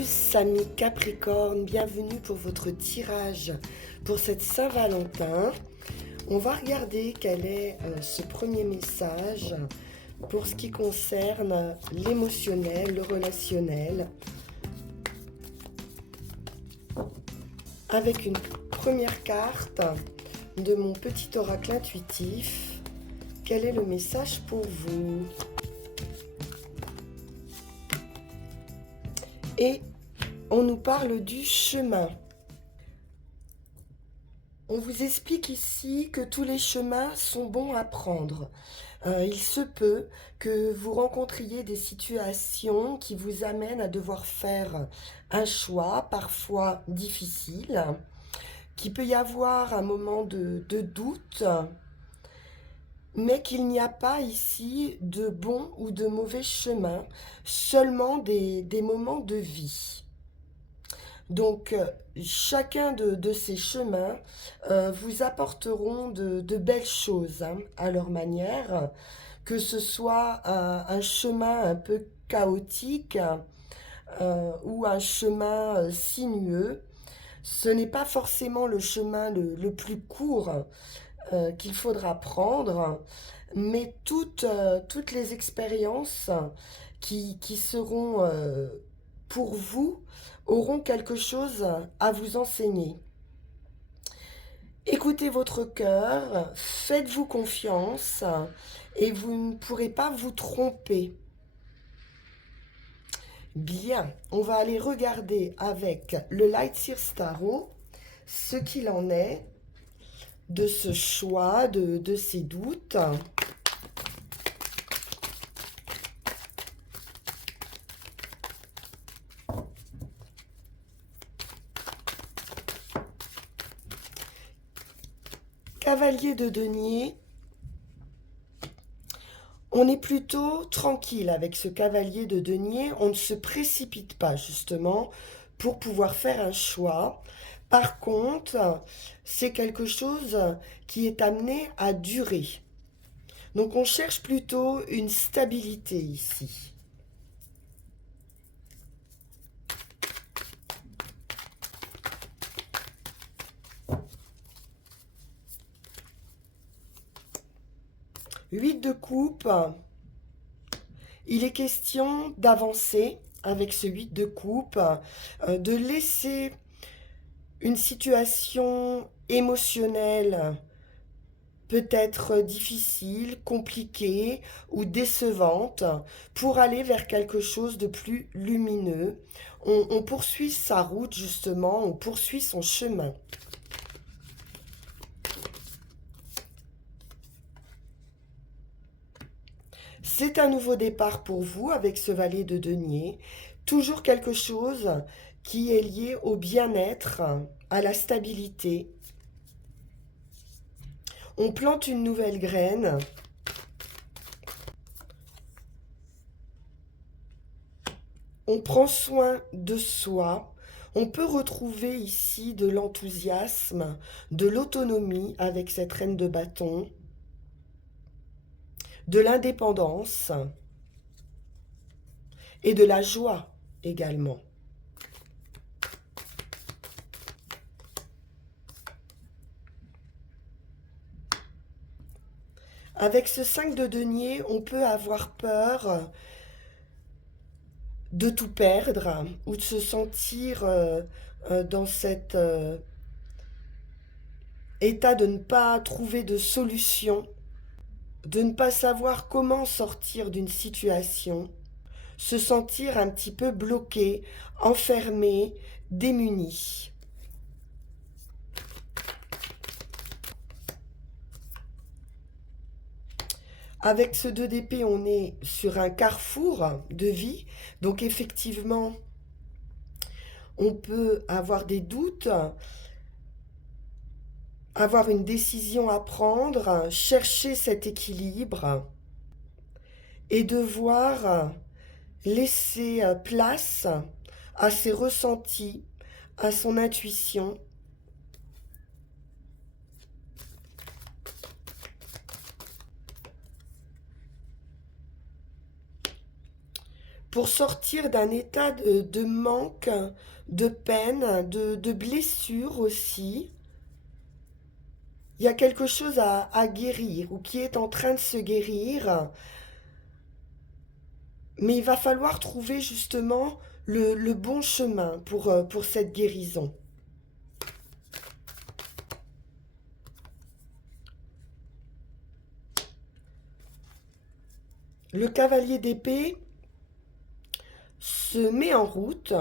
tous amis Capricorne, bienvenue pour votre tirage pour cette Saint-Valentin. On va regarder quel est ce premier message pour ce qui concerne l'émotionnel, le relationnel. Avec une première carte de mon petit oracle intuitif, quel est le message pour vous ? Et on nous parle du chemin. On vous explique ici que tous les chemins sont bons à prendre. Il se peut que vous rencontriez des situations qui vous amènent à devoir faire un choix, parfois difficile, qu'il peut y avoir un moment de doute, mais qu'il n'y a pas ici de bon ou de mauvais chemin, seulement des moments de vie. Donc, chacun de ces chemins vous apporteront de belles choses à leur manière, que ce soit un chemin un peu chaotique ou un chemin sinueux. Ce n'est pas forcément le chemin le plus court qu'il faudra prendre, mais toutes les expériences qui seront pour vous auront quelque chose à vous enseigner. Écoutez votre cœur, faites-vous confiance et vous ne pourrez pas vous tromper. Bien, on va aller regarder avec le Light Seer Tarot ce qu'il en est de ce choix, de ces doutes. Cavalier de denier, on est plutôt tranquille avec ce cavalier de denier, on ne se précipite pas justement pour pouvoir faire un choix. Par contre, c'est quelque chose qui est amené à durer. Donc on cherche plutôt une stabilité ici. Huit de coupe, il est question d'avancer avec ce 8 de coupe, de laisser une situation émotionnelle peut-être difficile, compliquée ou décevante pour aller vers quelque chose de plus lumineux. On poursuit sa route justement, on poursuit son chemin. C'est un nouveau départ pour vous avec ce valet de denier. Toujours quelque chose qui est lié au bien-être, à la stabilité. On plante une nouvelle graine. On prend soin de soi. On peut retrouver ici de l'enthousiasme, de l'autonomie avec cette reine de bâton, de l'indépendance et de la joie également. Avec ce 5 de denier, on peut avoir peur de tout perdre ou de se sentir dans cet état de ne pas trouver de solution, de ne pas savoir comment sortir d'une situation, se sentir un petit peu bloqué, enfermé, démuni. Avec ce 2 d'épée, on est sur un carrefour de vie. Donc effectivement, on peut avoir des doutes, avoir une décision à prendre, chercher cet équilibre et devoir laisser place à ses ressentis, à son intuition. pour sortir d'un état de manque, de peine, de blessure aussi. Il y a quelque chose à guérir ou qui est en train de se guérir, mais il va falloir trouver justement le bon chemin pour cette guérison. Le cavalier d'épée se met en route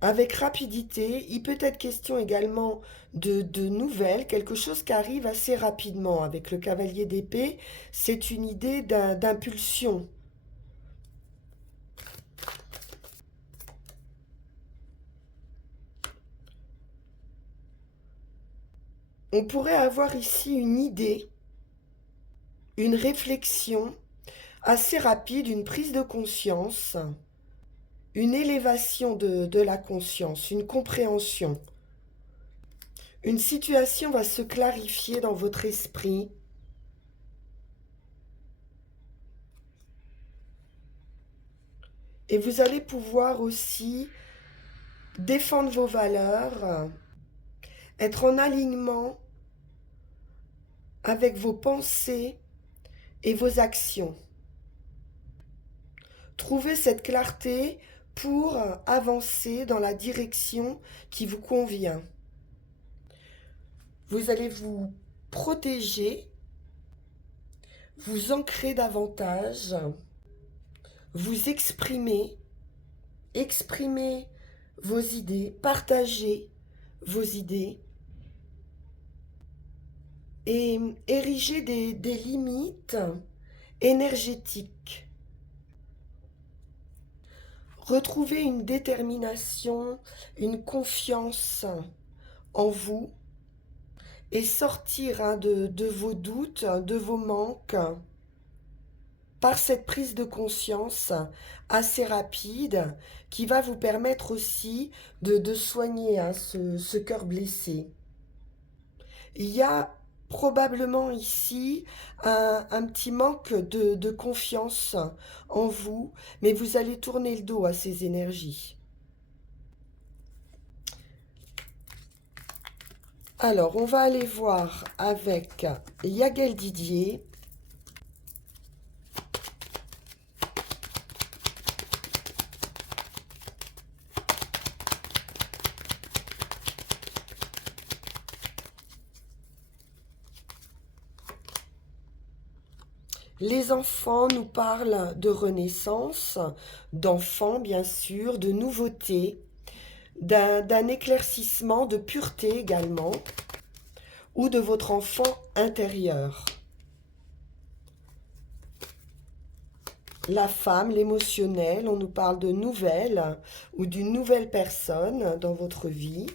avec rapidité. Il peut être question également de nouvelles, quelque chose qui arrive assez rapidement. Avec le cavalier d'épée, c'est une idée d'impulsion. On pourrait avoir ici une idée, une réflexion assez rapide, une prise de conscience, une élévation de la conscience, une compréhension. Une situation va se clarifier dans votre esprit. Et vous allez pouvoir aussi défendre vos valeurs, être en alignement avec vos pensées et vos actions. Trouvez cette clarté pour avancer dans la direction qui vous convient. Vous allez vous protéger, vous ancrer davantage, vous exprimer vos idées, partager vos idées et ériger des limites énergétiques. Retrouvez une détermination, une confiance en vous et sortir de vos doutes, de vos manques, par cette prise de conscience assez rapide qui va vous permettre aussi de soigner ce cœur blessé. Il y a probablement ici un petit manque de confiance en vous, mais vous allez tourner le dos à ces énergies. Alors, on va aller voir avec Yagel Didier. Les enfants nous parlent de renaissance, d'enfants bien sûr, de nouveauté, d'un éclaircissement, de pureté également, ou de votre enfant intérieur. La femme, l'émotionnel, on nous parle de nouvelles ou d'une nouvelle personne dans votre vie,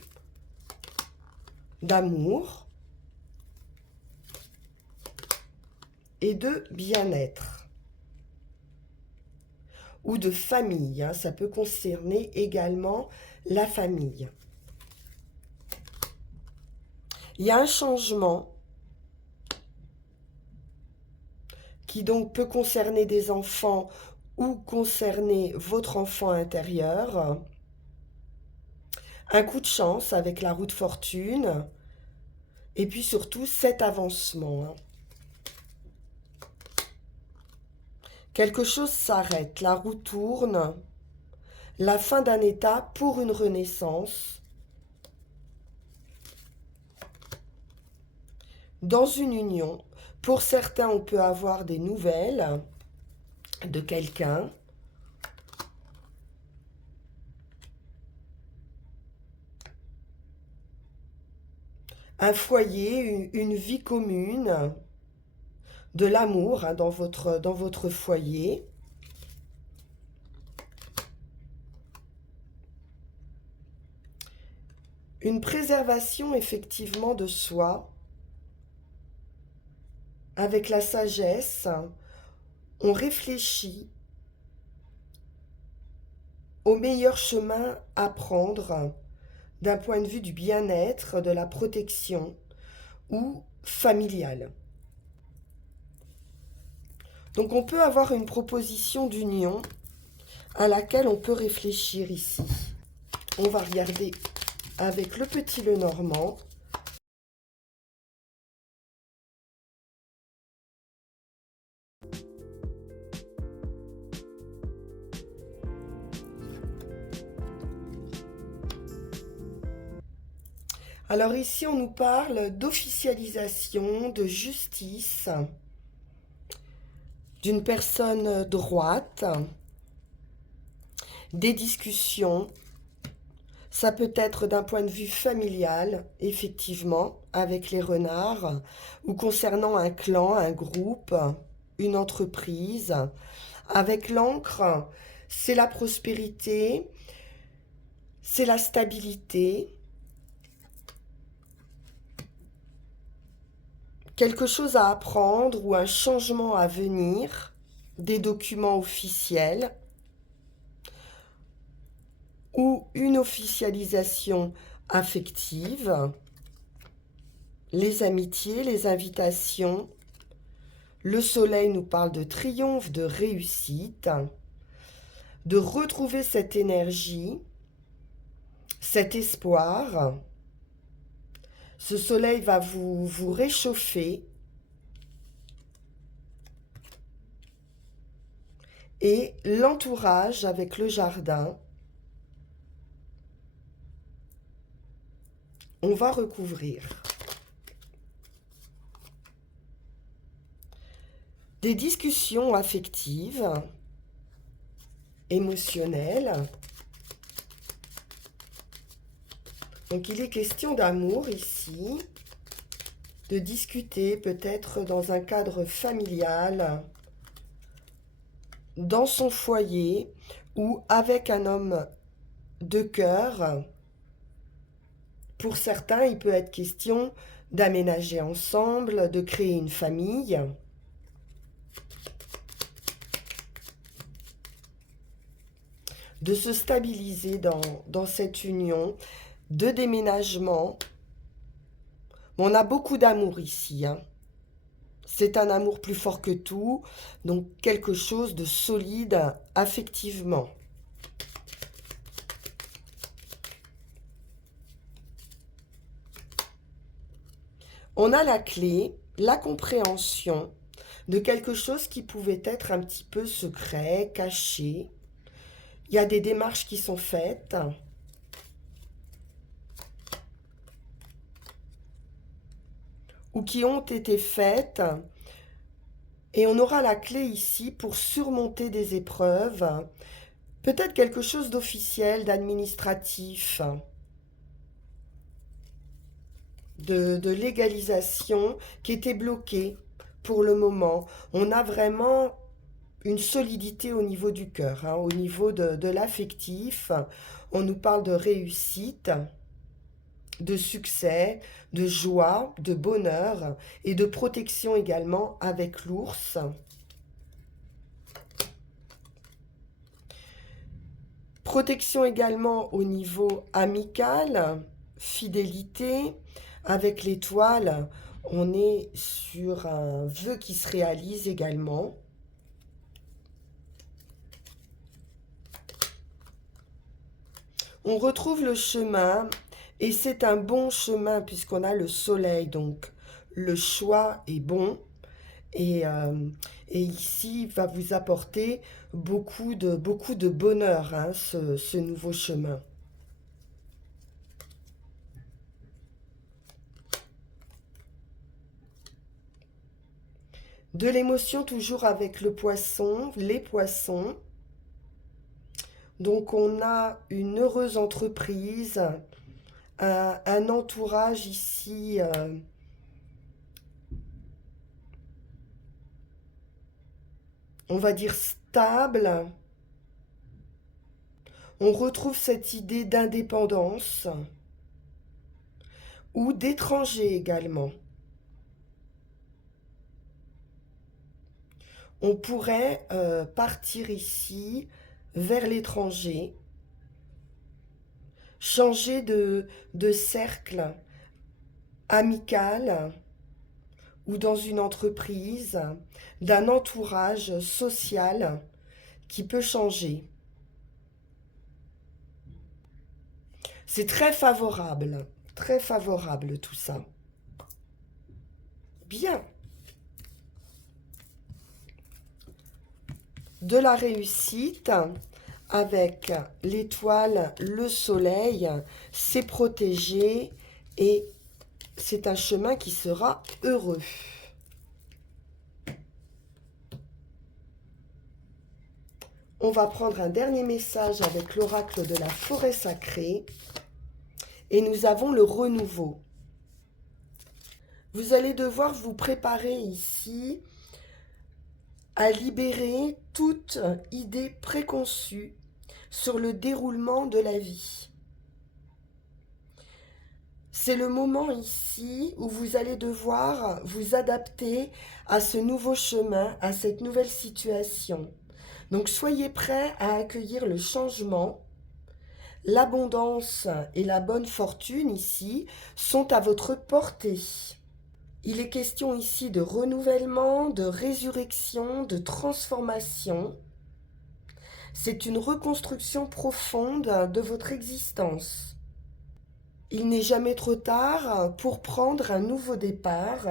d'amour et de bien-être. Ou de famille, hein, ça peut concerner également la famille. Il y a un changement qui donc peut concerner des enfants ou concerner votre enfant intérieur. Un coup de chance avec la roue de fortune. Et puis surtout cet avancement. Hein. Quelque chose s'arrête, la roue tourne. La fin d'un état pour une renaissance. Dans une union, pour certains, on peut avoir des nouvelles de quelqu'un. Un foyer, une vie commune, de l'amour hein, dans votre foyer. Une préservation effectivement de soi. Avec la sagesse, on réfléchit au meilleur chemin à prendre d'un point de vue du bien-être, de la protection ou familial. Donc on peut avoir une proposition d'union à laquelle on peut réfléchir ici. On va regarder avec le petit Lenormand. Alors ici, on nous parle d'officialisation, de justice, d'une personne droite, des discussions. Ça peut être d'un point de vue familial, effectivement, avec les renards, ou concernant un clan, un groupe, une entreprise. Avec l'encre, c'est la prospérité, c'est la stabilité, quelque chose à apprendre ou un changement à venir, des documents officiels ou une officialisation affective, les amitiés, les invitations. Le soleil nous parle de triomphe, de réussite, de retrouver cette énergie, cet espoir. Ce soleil va vous réchauffer et l'entourage avec le jardin, on va recouvrir. Des discussions affectives, émotionnelles. Donc il est question d'amour ici, de discuter peut-être dans un cadre familial, dans son foyer ou avec un homme de cœur. Pour certains, il peut être question d'aménager ensemble, de créer une famille. De se stabiliser dans cette union, de déménagement. On a beaucoup d'amour ici, hein. C'est un amour plus fort que tout, donc quelque chose de solide affectivement. On a la clé, la compréhension de quelque chose qui pouvait être un petit peu secret, caché. Il y a des démarches qui sont faites. Ou qui ont été faites. Et on aura la clé ici pour surmonter des épreuves. Peut-être quelque chose d'officiel, d'administratif, de légalisation qui était bloqué pour le moment. On a vraiment une solidité au niveau du cœur, hein, au niveau de l'affectif. On nous parle de réussite, de succès, de joie, de bonheur et de protection également avec l'ours. Protection également au niveau amical, fidélité. Avec l'étoile, on est sur un vœu qui se réalise également. On retrouve le chemin et c'est un bon chemin puisqu'on a le soleil. Donc le choix est bon et ici il va vous apporter beaucoup de bonheur, hein, ce nouveau chemin. De l'émotion toujours avec le poisson, les poissons. Donc on a une heureuse entreprise, un entourage ici on va dire stable. On retrouve cette idée d'indépendance ou d'étranger également. On pourrait partir ici vers l'étranger, changer de cercle amical ou dans une entreprise, d'un entourage social qui peut changer. C'est très favorable tout ça. Bien. De la réussite avec l'étoile, le soleil, c'est protégé et c'est un chemin qui sera heureux. On va prendre un dernier message avec l'oracle de la forêt sacrée et nous avons le renouveau. Vous allez devoir vous préparer ici à libérer toute idée préconçue sur le déroulement de la vie. C'est le moment ici où vous allez devoir vous adapter à ce nouveau chemin, à cette nouvelle situation. Donc soyez prêts à accueillir le changement. L'abondance et la bonne fortune ici sont à votre portée. Il est question ici de renouvellement, de résurrection, de transformation. C'est une reconstruction profonde de votre existence. Il n'est jamais trop tard pour prendre un nouveau départ.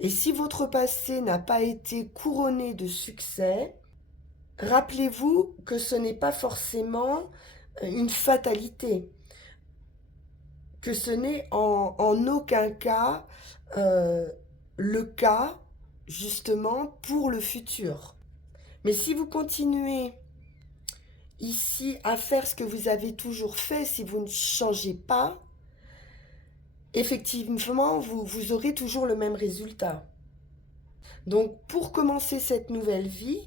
Et si votre passé n'a pas été couronné de succès, rappelez-vous que ce n'est pas forcément une fatalité, que ce n'est en aucun cas le cas justement pour le futur. Mais si vous continuez ici à faire ce que vous avez toujours fait, si vous ne changez pas, effectivement, vous aurez toujours le même résultat. Donc, pour commencer cette nouvelle vie,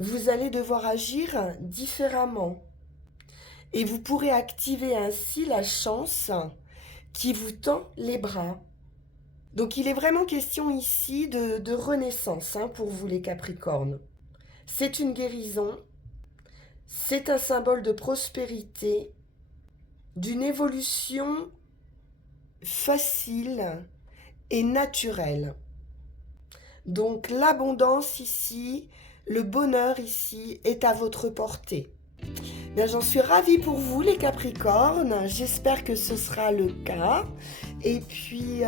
vous allez devoir agir différemment. Et vous pourrez activer ainsi la chance qui vous tend les bras. Donc, il est vraiment question ici de renaissance pour vous les Capricornes. C'est une guérison, c'est un symbole de prospérité, d'une évolution facile et naturelle. Donc l'abondance ici, le bonheur ici est à votre portée. Bien, j'en suis ravie pour vous les Capricornes, j'espère que ce sera le cas. Et puis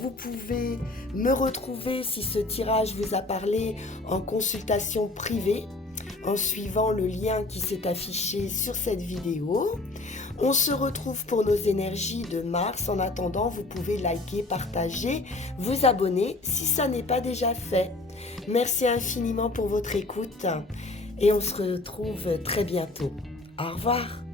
vous pouvez me retrouver si ce tirage vous a parlé en consultation privée en suivant le lien qui s'est affiché sur cette vidéo. On se retrouve pour nos énergies de Mars. En attendant, vous pouvez liker, partager, vous abonner si ça n'est pas déjà fait. Merci infiniment pour votre écoute et on se retrouve très bientôt. Au revoir.